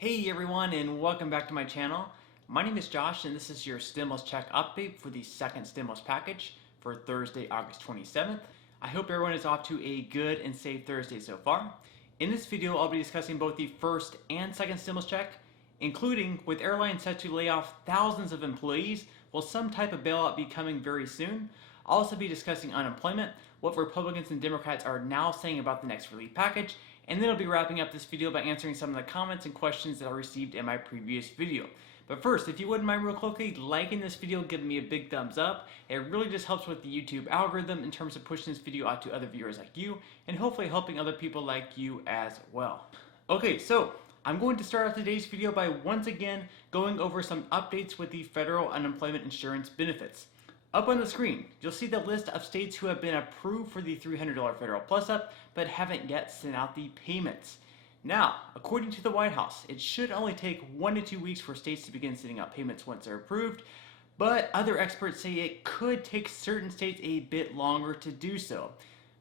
Hey everyone, and welcome back to my channel. My name is Josh, and this is your stimulus check update for the second stimulus package for Thursday, August 27th. I hope everyone is off to a good and safe Thursday so far. In this video, I'll be discussing both the first and second stimulus check, including with airlines set to lay off thousands of employees, will some type of bailout be coming very soon? I'll also be discussing unemployment, what Republicans and Democrats are now saying about the next relief package, and then I'll be wrapping up this video by answering some of the comments and questions that I received in my previous video. But first, if you wouldn't mind real quickly liking this video, giving me a big thumbs up. It really just helps with the YouTube algorithm in terms of pushing this video out to other viewers like you, and hopefully helping other people like you as well. Okay, so I'm going to start off today's video by once again going over some updates with the federal unemployment insurance benefits. Up on the screen, you'll see the list of states who have been approved for the $300 federal plus-up, but haven't yet sent out the payments. Now, according to the White House, it should only take 1 to 2 weeks for states to begin sending out payments once they're approved, but other experts say it could take certain states a bit longer to do so.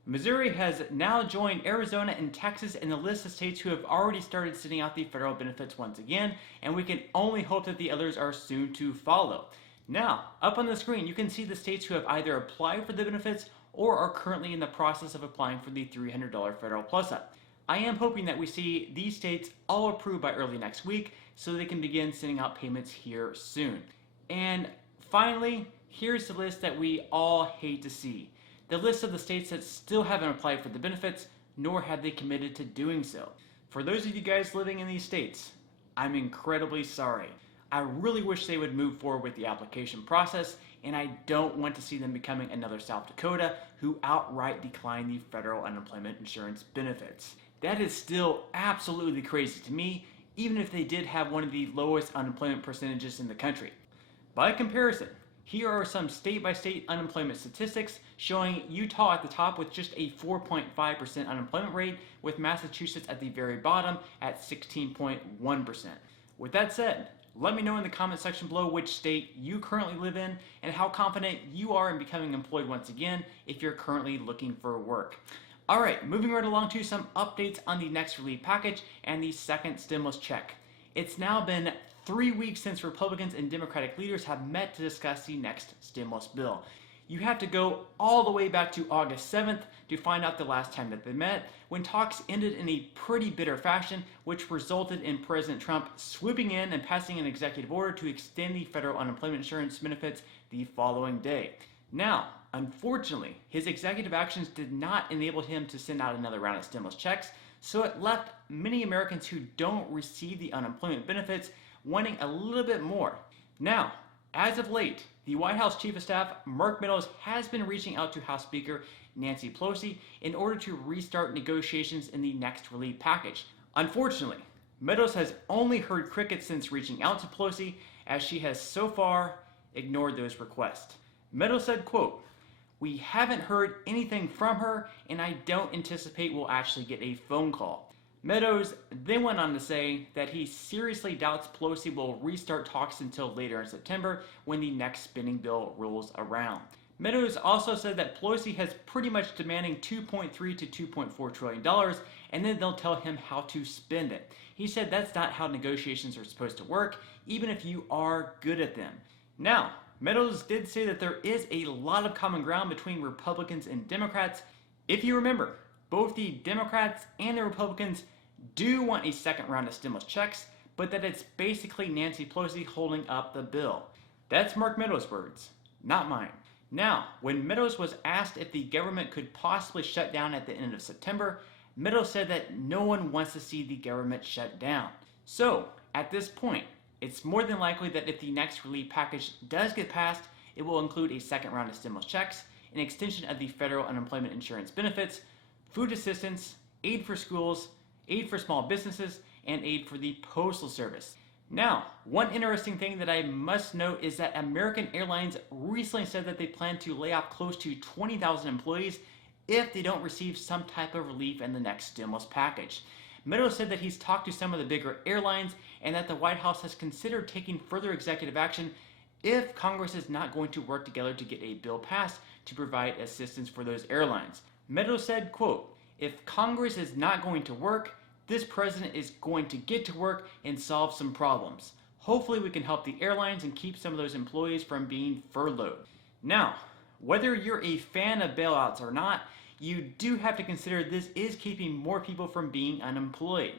Missouri has now joined Arizona and Texas in the list of states who have already started sending out the federal benefits once again, and we can only hope that the others are soon to follow. Now, up on the screen, you can see the states who have either applied for the benefits or are currently in the process of applying for the $300 federal plus-up. I am hoping that we see these states all approved by early next week so they can begin sending out payments here soon. And finally, here's the list that we all hate to see. The list of the states that still haven't applied for the benefits, nor have they committed to doing so. For those of you guys living in these states, I'm incredibly sorry. I really wish they would move forward with the application process, and I don't want to see them becoming another South Dakota who outright decline the federal unemployment insurance benefits. That is still absolutely crazy to me, even if they did have one of the lowest unemployment percentages in the country. By comparison, here are some state-by-state unemployment statistics showing Utah at the top with just a 4.5% unemployment rate, with Massachusetts at the very bottom at 16.1%. With that said, let me know in the comment section below which state you currently live in and how confident you are in becoming employed once again if you're currently looking for work. Alright, moving right along to some updates on the next relief package and the second stimulus check. It's now been 3 weeks since Republicans and Democratic leaders have met to discuss the next stimulus bill. You have to go all the way back to August 7th to find out the last time that they met, when talks ended in a pretty bitter fashion, which resulted in President Trump swooping in and passing an executive order to extend the federal unemployment insurance benefits the following day. Now, unfortunately, his executive actions did not enable him to send out another round of stimulus checks, so it left many Americans who don't receive the unemployment benefits wanting a little bit more. Now, as of late, the White House Chief of Staff, Mark Meadows, has been reaching out to House Speaker Nancy Pelosi in order to restart negotiations in the next relief package. Unfortunately, Meadows has only heard crickets since reaching out to Pelosi, as she has so far ignored those requests. Meadows said, quote, "We haven't heard anything from her, and I don't anticipate we'll actually get a phone call." Meadows then went on to say that he seriously doubts Pelosi will restart talks until later in September when the next spending bill rolls around. Meadows also said that Pelosi has pretty much demanding $2.3 to $2.4 trillion, and then they'll tell him how to spend it. He said that's not how negotiations are supposed to work, even if you are good at them. Now, Meadows did say that there is a lot of common ground between Republicans and Democrats. If you remember, both the Democrats and the Republicans do want a second round of stimulus checks, but that it's basically Nancy Pelosi holding up the bill. That's Mark Meadows' words, not mine. Now, when Meadows was asked if the government could possibly shut down at the end of September, Meadows said that no one wants to see the government shut down. So, at this point, it's more than likely that if the next relief package does get passed, it will include a second round of stimulus checks, an extension of the federal unemployment insurance benefits, food assistance, aid for schools, aid for small businesses, and aid for the Postal Service. Now, one interesting thing that I must note is that American Airlines recently said that they plan to lay off close to 20,000 employees if they don't receive some type of relief in the next stimulus package. Meadows said that he's talked to some of the bigger airlines and that the White House has considered taking further executive action if Congress is not going to work together to get a bill passed to provide assistance for those airlines. Meadows said, quote, "If Congress is not going to work, this president is going to get to work and solve some problems. Hopefully we can help the airlines and keep some of those employees from being furloughed. Now, whether you're a fan of bailouts or not, you do have to consider this is keeping more people from being unemployed.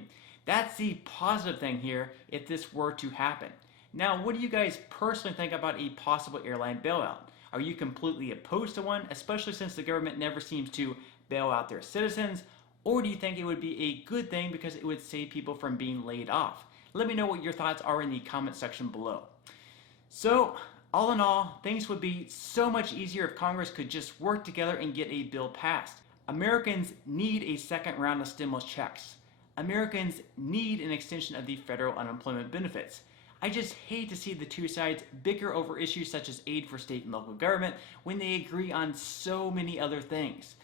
That's the positive thing here if this were to happen. Now, what do you guys personally think about a possible airline bailout? Are you completely opposed to one, especially since the government never seems to bail out their citizens? Or do you think it would be a good thing because it would save people from being laid off? Let me know what your thoughts are in the comment section below. So, all in all, things would be so much easier if Congress could just work together and get a bill passed. Americans need a second round of stimulus checks. Americans need an extension of the federal unemployment benefits. I just hate to see the two sides bicker over issues such as aid for state and local government when they agree on so many other things.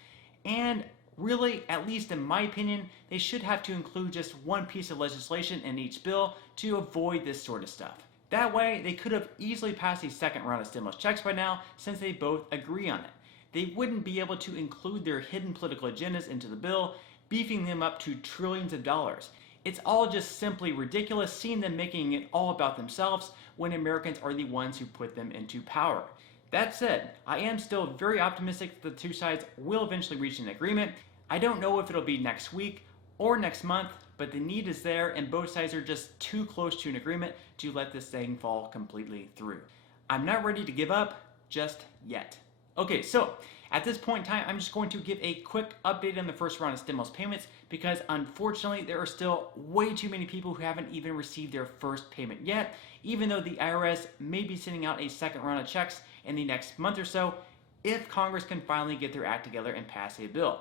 And really, at least in my opinion, they should have to include just one piece of legislation in each bill to avoid this sort of stuff. That way, they could have easily passed a second round of stimulus checks by now since they both agree on it. They wouldn't be able to include their hidden political agendas into the bill, beefing them up to trillions of dollars. It's all just simply ridiculous seeing them making it all about themselves when Americans are the ones who put them into power. That said, I am still very optimistic that the two sides will eventually reach an agreement. I don't know if it'll be next week or next month, but the need is there and both sides are just too close to an agreement to let this thing fall completely through. I'm not ready to give up just yet. Okay, so at this point in time, I'm just going to give a quick update on the first round of stimulus payments because unfortunately there are still way too many people who haven't even received their first payment yet, even though the IRS may be sending out a second round of checks in the next month or so if Congress can finally get their act together and pass a bill.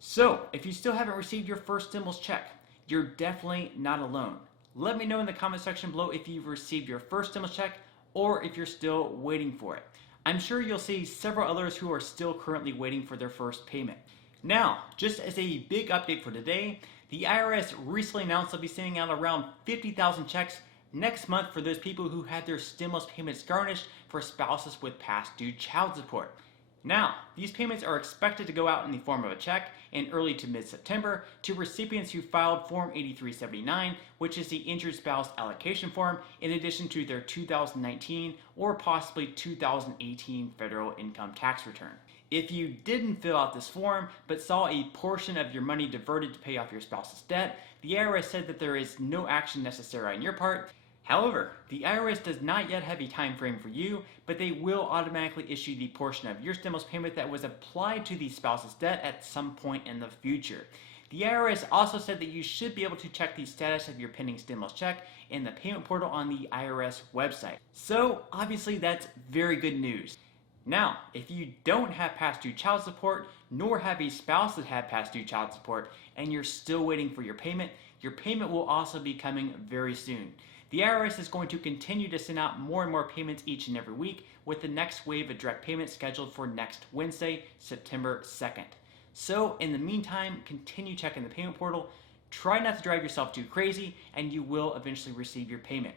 So, if you still haven't received your first stimulus check, you're definitely not alone. Let me know in the comment section below if you've received your first stimulus check or if you're still waiting for it. I'm sure you'll see several others who are still currently waiting for their first payment. Now, just as a big update for today, the IRS recently announced they'll be sending out around 50,000 checks next month for those people who had their stimulus payments garnished for spouses with past due child support. Now, these payments are expected to go out in the form of a check in early to mid-September to recipients who filed Form 8379, which is the Injured Spouse Allocation Form, in addition to their 2019 or possibly 2018 federal income tax return. If you didn't fill out this form but saw a portion of your money diverted to pay off your spouse's debt, the IRS said that there is no action necessary on your part. However, the IRS does not yet have a time frame for you, but they will automatically issue the portion of your stimulus payment that was applied to the spouse's debt at some point in the future. The IRS also said that you should be able to check the status of your pending stimulus check in the payment portal on the IRS website. So obviously that's very good news. Now, if you don't have past due child support, nor have a spouse that had past due child support, and you're still waiting for your payment will also be coming very soon. The IRS is going to continue to send out more and more payments each and every week, with the next wave of direct payments scheduled for next Wednesday, September 2nd. So in the meantime, continue checking the payment portal, try not to drive yourself too crazy, and you will eventually receive your payment.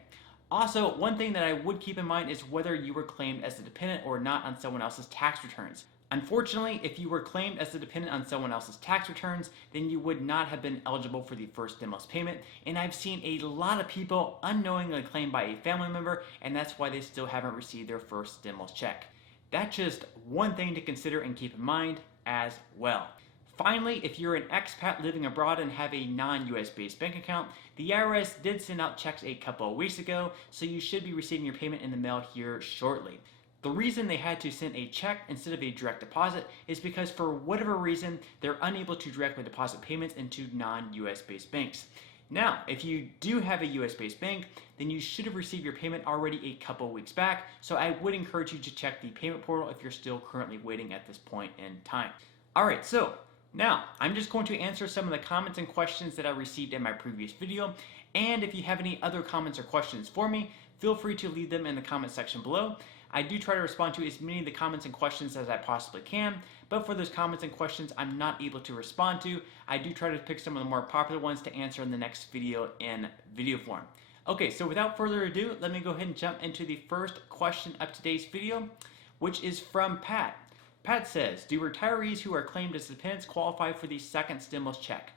Also, one thing that I would keep in mind is whether you were claimed as a dependent or not on someone else's tax returns. Unfortunately, if you were claimed as a dependent on someone else's tax returns, then you would not have been eligible for the first stimulus payment, and I've seen a lot of people unknowingly claimed by a family member, and that's why they still haven't received their first stimulus check. That's just one thing to consider and keep in mind as well. Finally, if you're an expat living abroad and have a non-US based bank account, the IRS did send out checks a couple of weeks ago, so you should be receiving your payment in the mail here shortly. The reason they had to send a check instead of a direct deposit is because for whatever reason, they're unable to directly deposit payments into non-US based banks. Now, if you do have a US based bank, then you should have received your payment already a couple weeks back, so I would encourage you to check the payment portal if you're still currently waiting at this point in time. Alright, so now I'm just going to answer some of the comments and questions that I received in my previous video, and if you have any other comments or questions for me, feel free to leave them in the comment section below. I do try to respond to as many of the comments and questions as I possibly can, but for those comments and questions I'm not able to respond to, I do try to pick some of the more popular ones to answer in the next video in video form. Okay, so without further ado, let me go ahead and jump into the first question of today's video, which is from Pat. Pat says, do retirees who are claimed as dependents qualify for the second stimulus check?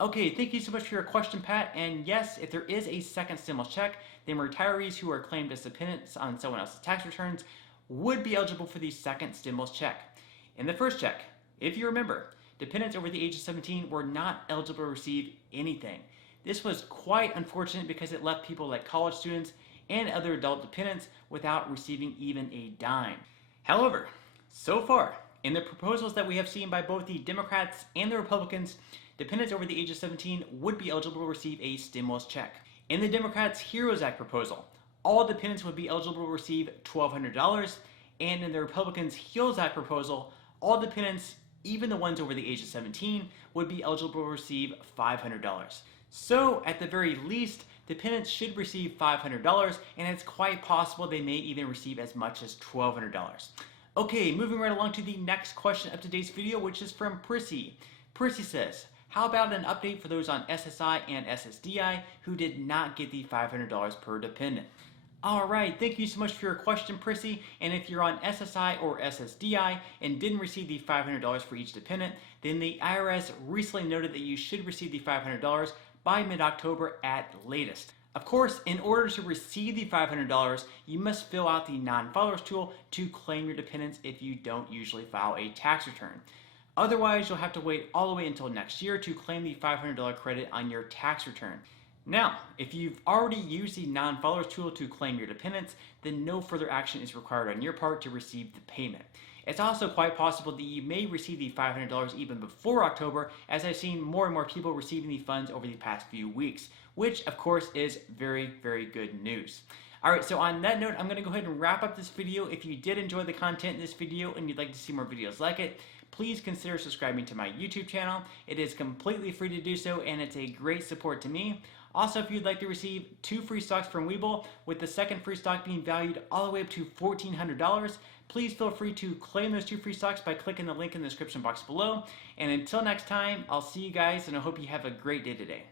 Okay, thank you so much for your question, Pat. And yes, if there is a second stimulus check, then retirees who are claimed as dependents on someone else's tax returns would be eligible for the second stimulus check. In the first check, if you remember, dependents over the age of 17 were not eligible to receive anything. This was quite unfortunate because it left people like college students and other adult dependents without receiving even a dime. However, so far, in the proposals that we have seen by both the Democrats and the Republicans, dependents over the age of 17 would be eligible to receive a stimulus check. In the Democrats' HEROES Act proposal, all dependents would be eligible to receive $1,200, and in the Republicans' HEALS Act proposal, all dependents, even the ones over the age of 17, would be eligible to receive $500. So, at the very least, dependents should receive $500, and it's quite possible they may even receive as much as $1,200. Okay, moving right along to the next question of today's video, which is from Prissy. Prissy says, how about an update for those on SSI and SSDI who did not get the $500 per dependent? Alright, thank you so much for your question, Prissy. And if you're on SSI or SSDI and didn't receive the $500 for each dependent, then the IRS recently noted that you should receive the $500 by mid-October at latest. Of course, in order to receive the $500, you must fill out the non-filers tool to claim your dependents if you don't usually file a tax return. Otherwise, you'll have to wait all the way until next year to claim the $500 credit on your tax return. Now, if you've already used the non-filers tool to claim your dependents, then no further action is required on your part to receive the payment. It's also quite possible that you may receive the $500 even before October, as I've seen more and more people receiving the funds over the past few weeks, which of course is very, very good news. Alright, so on that note, I'm going to go ahead and wrap up this video. If you did enjoy the content in this video and you'd like to see more videos like it, please consider subscribing to my YouTube channel. It is completely free to do so, and it's a great support to me. Also, if you'd like to receive 2 free stocks from Webull, with the second free stock being valued all the way up to $1,400, please feel free to claim those 2 free stocks by clicking the link in the description box below. And until next time, I'll see you guys, and I hope you have a great day today.